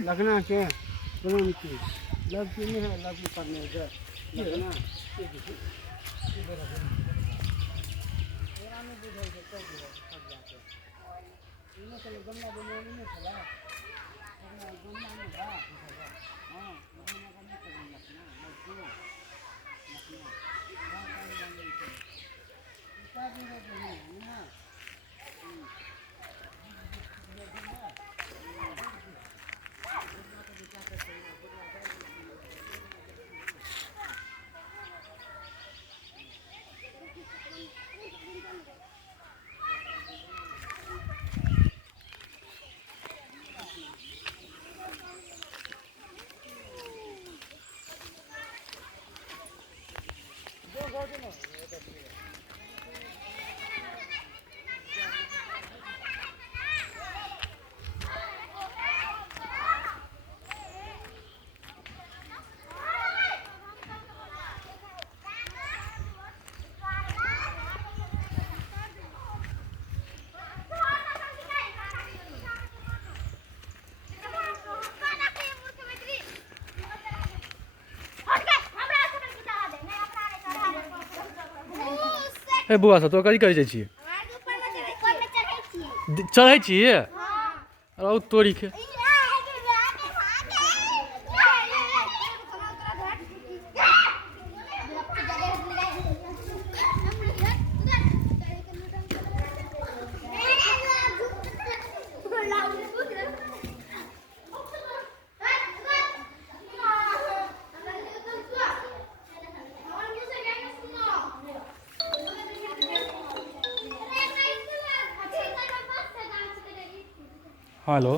लगना के प्रेम की लव की नहीं है, लव की करने का लगना ए बुआ सब तो कथी करै छियै चढ़ै छियै और तोरी के हेलो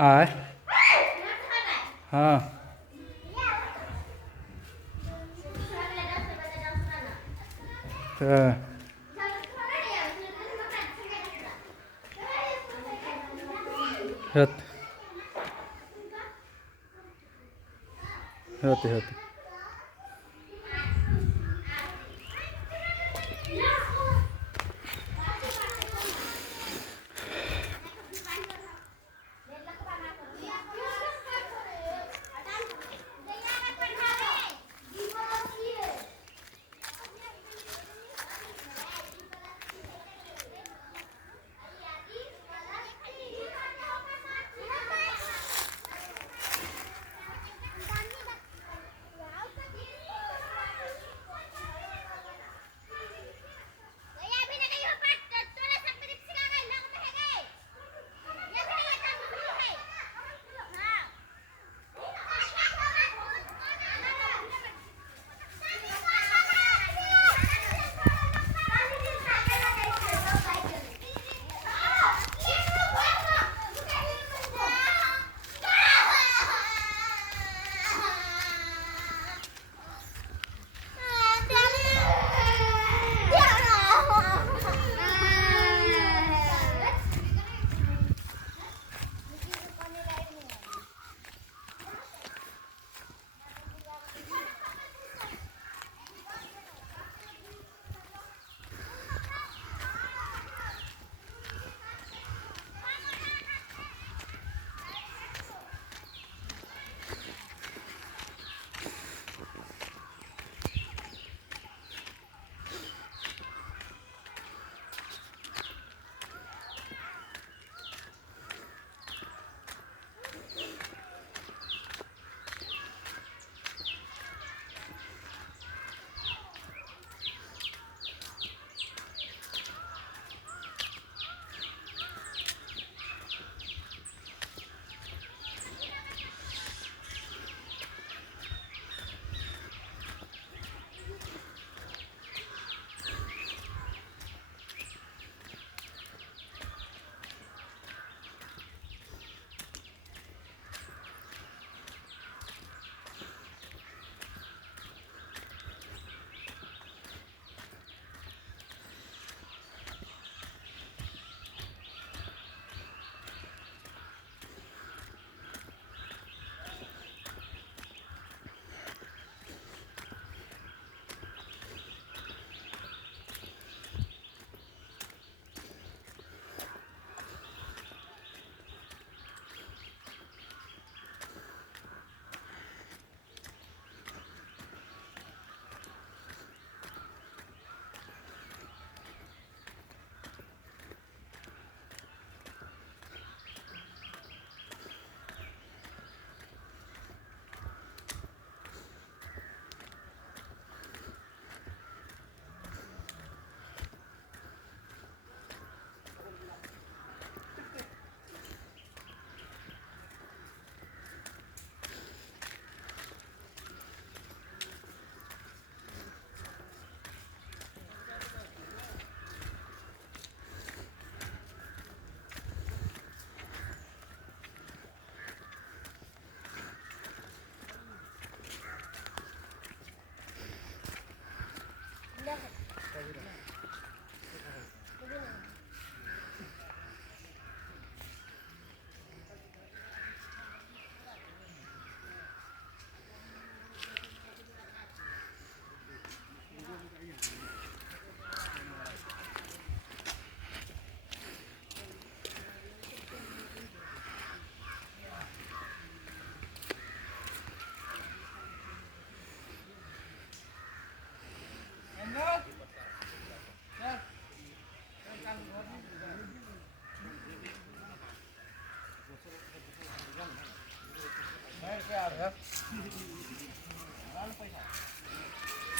आय हाँ होते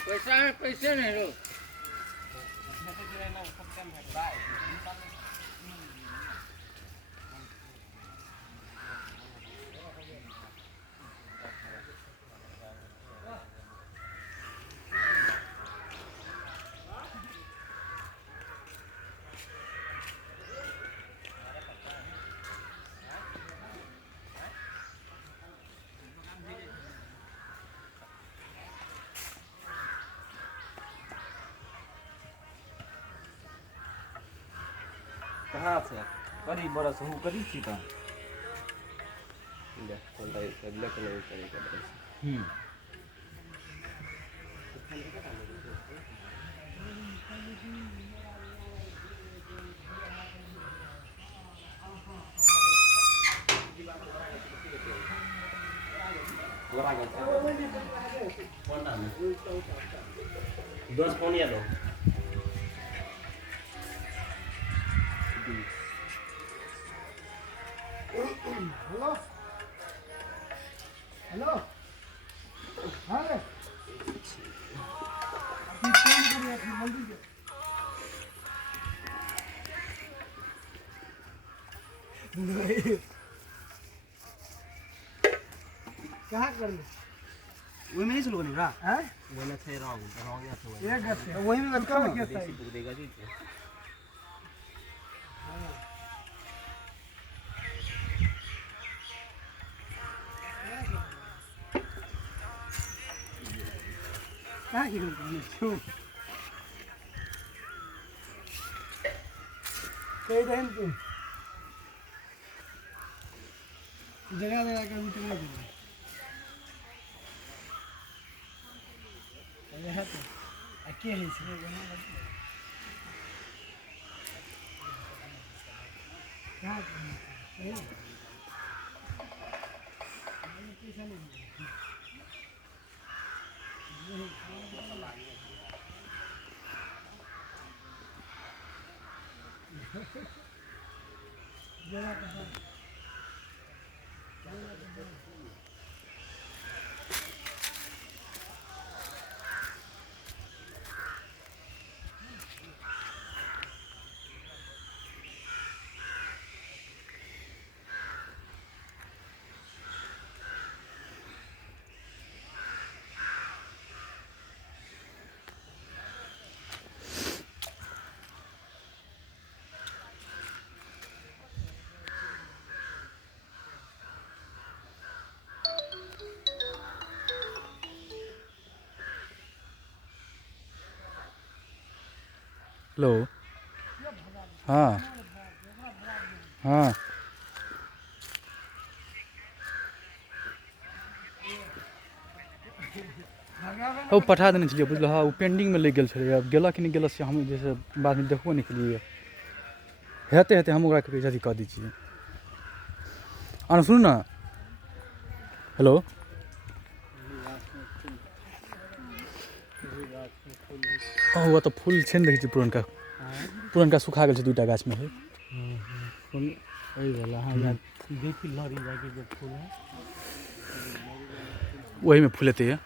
पैसे नहीं रो कहाँ से करीब बरस हूँ करीब थी कहाँ अगले को नहीं करेगा दस फोन या लो हेलो हेलो हाँ रे अभी फोन करिए अभी जल्दी से कहाँ कर ले वही में नहीं चलो नहीं रहा हैं वही में थे रॉन्ग या तो ये करते वही में करता है क्या देसी बुक देगा जी कहाँ की करते क्यों कई दिन तुम जगह जगह का भी टकरा दे अरे है तो अकेले इसमें कहाँ हेलो हाँ हाँ ओ पठा देने छलिए बुझल हाँ वो पेंडिंग में लग गेल छलै अब गेला कि नहीं गेला से हम जैसे बाद में देखबो नहीं केलिए हेते हेते हम ओकरा के अथी कऽ दै छियै आन सुनू ना हेलो ओ तऽ फूल छै ने देखै छी पुरनका सुखा गेल छै दूटा गाछ में है फूल वही वाला हाँ यार देखी लड़ी जाके जो फूल है वही में फूल एतै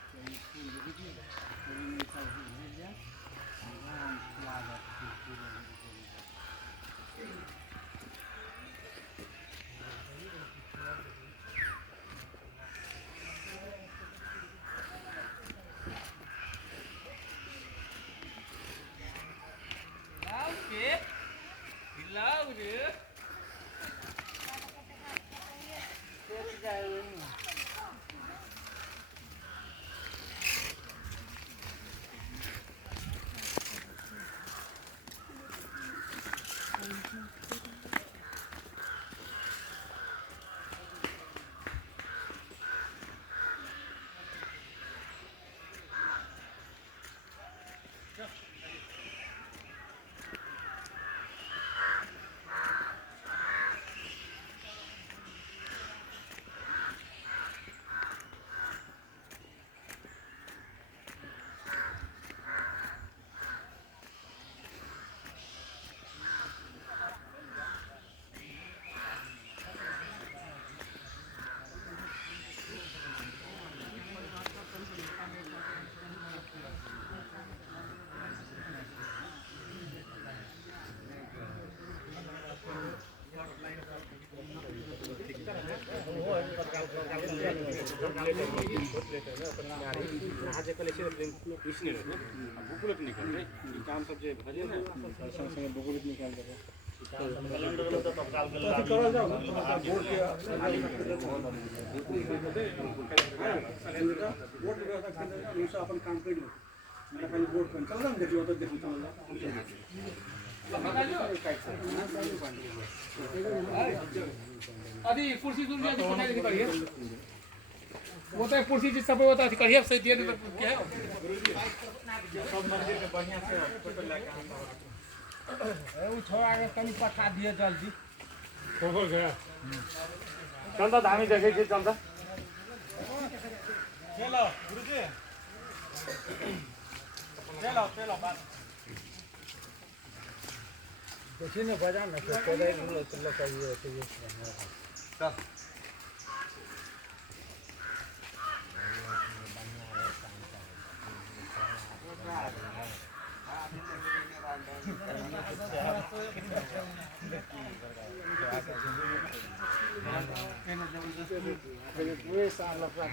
आपण काम केलं मला काही बोर्ड पण चला ना त्याची होतं देखील तुम्हाला आधी कुर्सी दूर आधी कोठा दिली पाहिजे वो तो कुर्सी जिस सब होता है कहिए सही दिए तो क्या है सब मंदिर के बढ़िया से फोटो लेके वो छोड़ा के कनी पठा दिए जल्दी हो गया चंदा धामी देखे छी चंदा चलो गुरुजी चलो बात देखिए ना बाजार में तो पौधे लोग का ये होते हैं पूरे साल अपना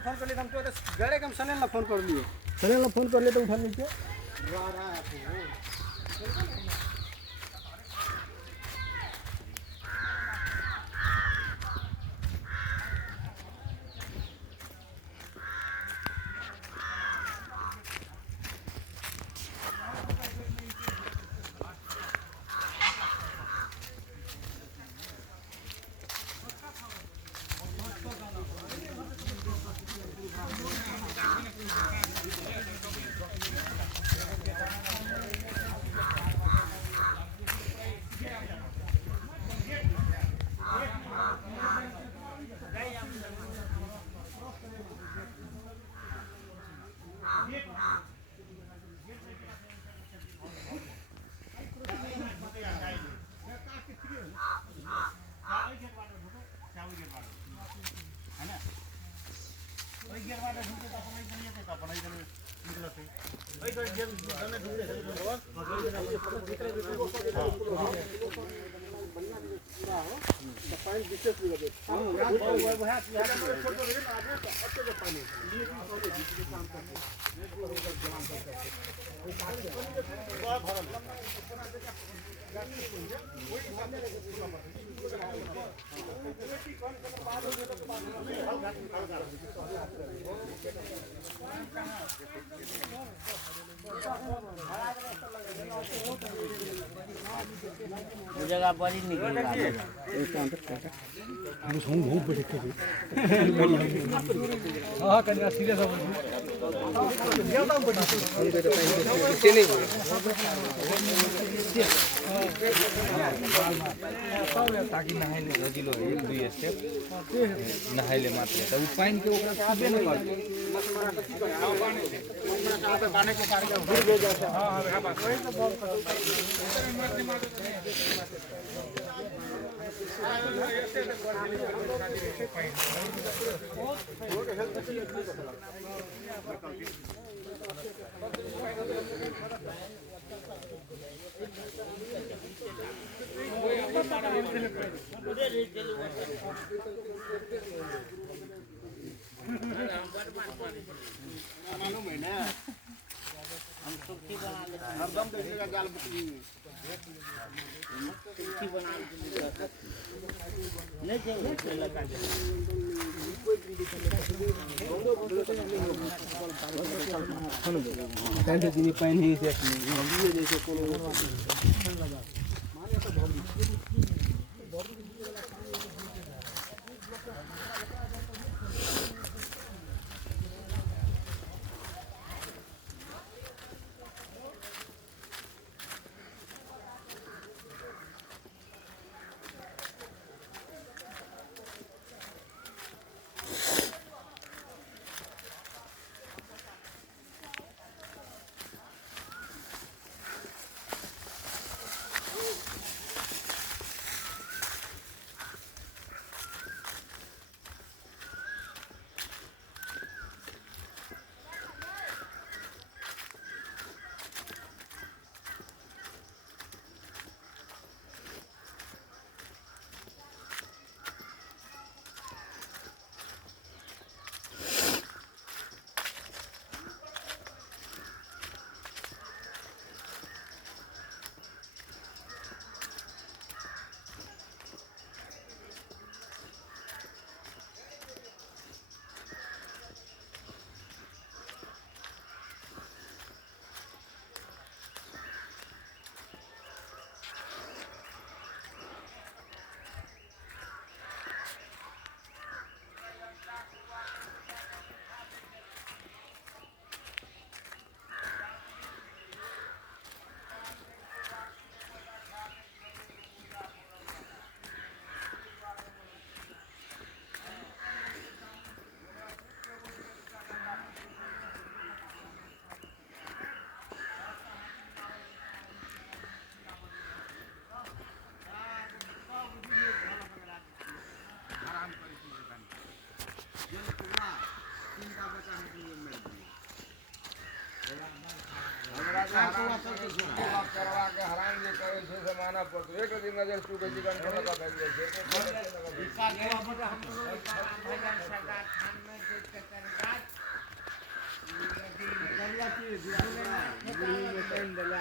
फोन कर लिए हमको तो गड़े कम सलेन ला फोन कर लिए सलेन ला फोन कर लिए तो उठा लीजिए रहा है जगह बड़ी निकली हम बहुत बड़े थे हां कन्या सीरियस हो ताकि नहाइले सजिलो एक दुई स्टेप नहाइले मात्र त उ पाइन के ओकरा छुबे न गर्छ मालूम है ना हम सुखी बना ले हरदम देखिएगा जाल बुकली सुखी बना नहीं चाहिए लगा कैसे दिन पानी ही से जैसे कोनो माने तो करवा के हराम जे करे छै से मानव पड़तो एक दिन नजर चूके जीवन को लगा भेल छै इसका जो हम लोग भजन सरदार खान में देख के करगाज करिया की दिखले ना टाइम दिला